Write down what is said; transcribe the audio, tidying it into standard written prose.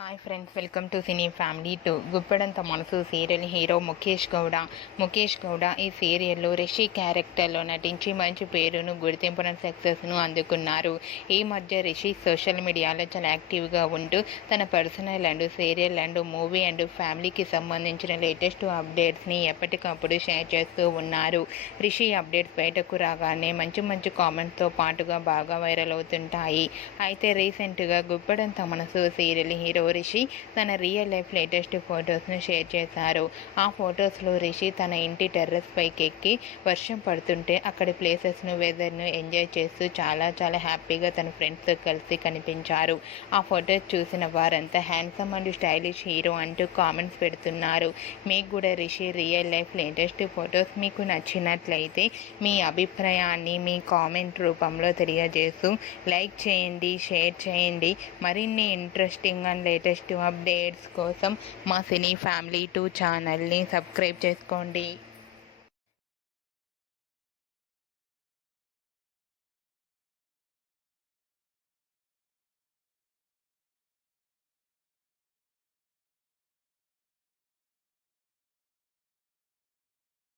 Hi friends, welcome to cine family 2. Guppedantha మనసు serial hero Mukesh Gowda ఈ సీరియల్లో రిషి క్యారెక్టర్లో నటించి మంచి పేరును గుర్తింపున సక్సెస్ను అందుకున్నారు. ఈ మధ్య రిషి సోషల్ మీడియాలో చాలా యాక్టివ్గా ఉంటూ తన personal and serial and movie and ఫ్యామిలీకి సంబంధించిన లేటెస్ట్ అప్డేట్స్ని ఎప్పటికప్పుడు షేర్ చేస్తూ ఉన్నారు. రిషి అప్డేట్స్ బయటకు రాగానే మంచి కామెంట్స్తో పాటుగా బాగా వైరల్ అవుతుంటాయి. అయితే రీసెంట్గా గుప్పెడంత మనసు సీరియల్ హీరో రిషి తన రియల్ లైఫ్ లేటెస్ట్ ఫొటోస్ను షేర్ చేశారు. ఆ ఫొటోస్లో రిషి తన ఇంటి టెర్రస్ పైకి ఎక్కి వర్షం పడుతుంటే అక్కడి ప్లేసెస్ను వెదర్ను ఎంజాయ్ చేస్తూ చాలా హ్యాపీగా తన ఫ్రెండ్స్తో కలిసి కనిపించారు. ఆ ఫొటోస్ చూసిన వారంతా హ్యాండ్సమ్ అండ్ స్టైలిష్ హీరో అంటూ కామెంట్స్ పెడుతున్నారు. మీకు కూడా Rishi real life latest photos మీకు నచ్చినట్లయితే మీ అభిప్రాయాన్ని మీ కామెంట్ రూపంలో తెలియజేస్తూ లైక్ చేయండి, షేర్ చేయండి. మరిన్ని ఇంట్రెస్టింగ్ అండ్ లేటెస్ట్ అప్డేట్స్ కోసం మా సినీ ఫ్యామిలీ 2 ఛానల్ని సబ్స్క్రైబ్ చేసుకోండి.